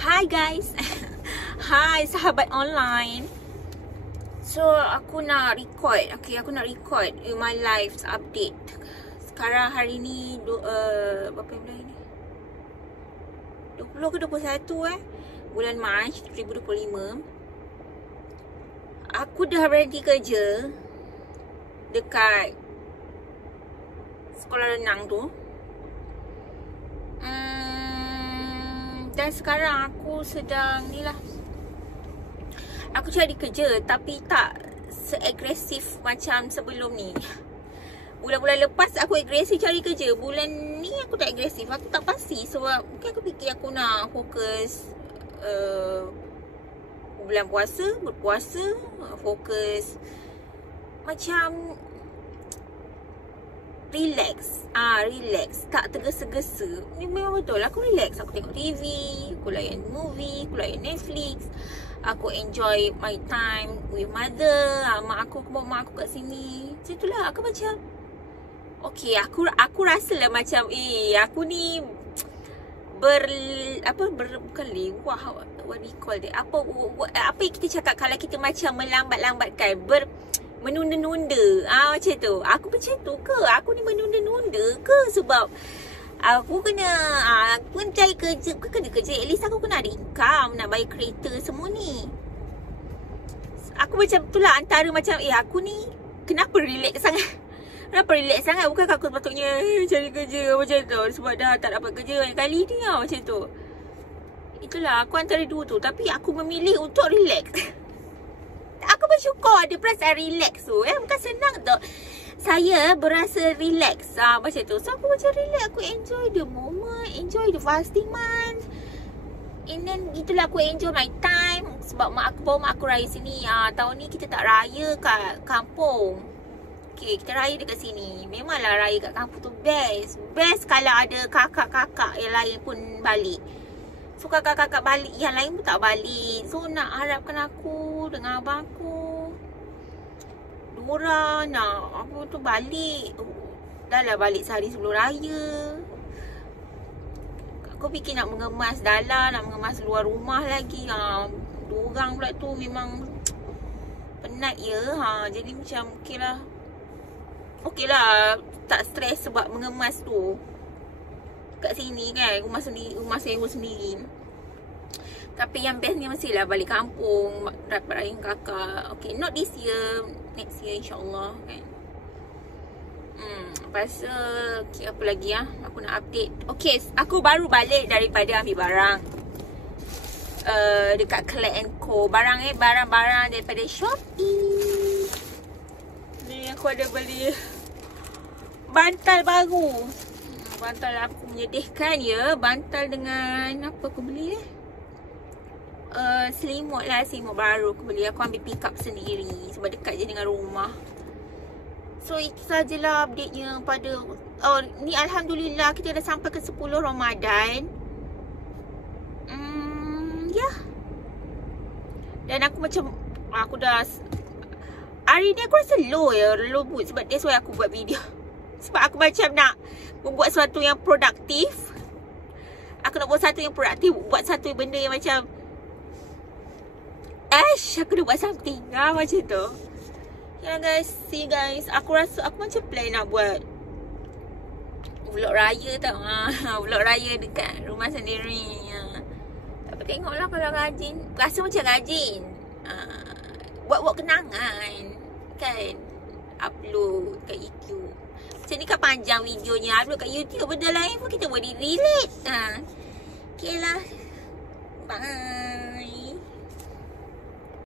Hi guys. Hai sahabat online. So aku nak record. Aku nak record my live update. Sekarang hari ni berapa bulan ni? 20 ke 21 bulan Mac 2025. Aku dah berhenti kerja dekat sekolah renang tu. Dan sekarang aku sedang ni lah, aku cari kerja tapi tak seagresif macam sebelum ni. Bulan-bulan lepas aku agresif cari kerja. Bulan ni aku tak agresif. Aku tak pasti sebab mungkin aku fikir aku nak fokus bulan puasa, berpuasa, fokus macam relax. Relax, tak tergesa-gesa. Ni memang betul, aku relax. Aku tengok TV, aku layan movie, aku layan Netflix. Aku enjoy my time with mother. Mak aku bawa mak aku kat sini. Macam itulah, aku macam okay, aku rasalah macam aku ni bukan lewah, what do you call that? Apa yang kita cakap kalau kita macam melambat-lambatkan, menunda-nunda. Macam tu. Aku macam tu ke? Aku ni menunda-nunda ke? Sebab aku kena cari kerja. Aku kena kerja. At least aku kena ada income. Nak bayar kereta semua ni. Aku macam tu lah. Antara macam aku ni kenapa relax sangat? Kenapa relax sangat? Bukankah aku sepatutnya cari kerja macam tu? Sebab dah tak dapat kerja banyak kali ni macam tu. Itulah. Aku antara dua tu. Tapi aku memilih untuk relax. Aku bersyukur ada perasaan relax tu. Bukan senang tu saya berasa relax macam tu. So aku macam relax. Aku enjoy the moment, enjoy the fasting month. And then itulah aku enjoy my time. Sebab mak aku bawa mak aku raya sini. Tahun ni kita tak raya kat kampung. Okay, kita raya dekat sini. Memanglah raya kat kampung tu best. Best kalau ada kakak-kakak yang lain pun balik. So kakak-kakak balik, yang lain pun tak balik. So nak harapkan aku dengan abang aku, diorang nak apa tu balik. Dah lah balik sehari sebelum raya. Aku fikir nak mengemas dalam, nak mengemas luar rumah lagi. Diorang pula tu memang penat ya. Jadi macam okey lah, tak stres sebab mengemas tu kat sini kan, rumah sewa sendiri. Tapi yang bestnya mestilah balik kampung, dapat raya kakak. Okay, not this year, next year insyaAllah kan. Lepas okay, apa lagi aku nak update. Okay, aku baru balik daripada ambil barang dekat Clan & Co. Barang-barang daripada Shopee. Ni aku ada beli bantal baru. Bantal aku menyedihkan ya. Bantal dengan apa aku beli selimut lah. Selimut baru aku beli. Aku ambil pick up sendiri sebab dekat je dengan rumah. So itu sajalah update-nya pada ni alhamdulillah kita dah sampai ke 10 Ramadan. Ya. Dan aku macam aku dah hari ni aku rasa low mood. Sebab that's why aku buat video. Sebab aku macam nak membuat sesuatu yang produktif. Aku nak buat sesuatu yang produktif. Buat satu benda yang macam aku nak buat something macam tu. Ya guys, see guys. Aku rasa aku macam plan nak buat vlog raya tau. Vlog raya dekat rumah sendiri. Tapi tengoklah kalau rajin. Rasa macam rajin. Buat kenangan kan. Upload kat YouTube. Macam ni kan panjang videonya. Upload kat YouTube. Benda lain pun kita boleh relate. Okay lah. Bye.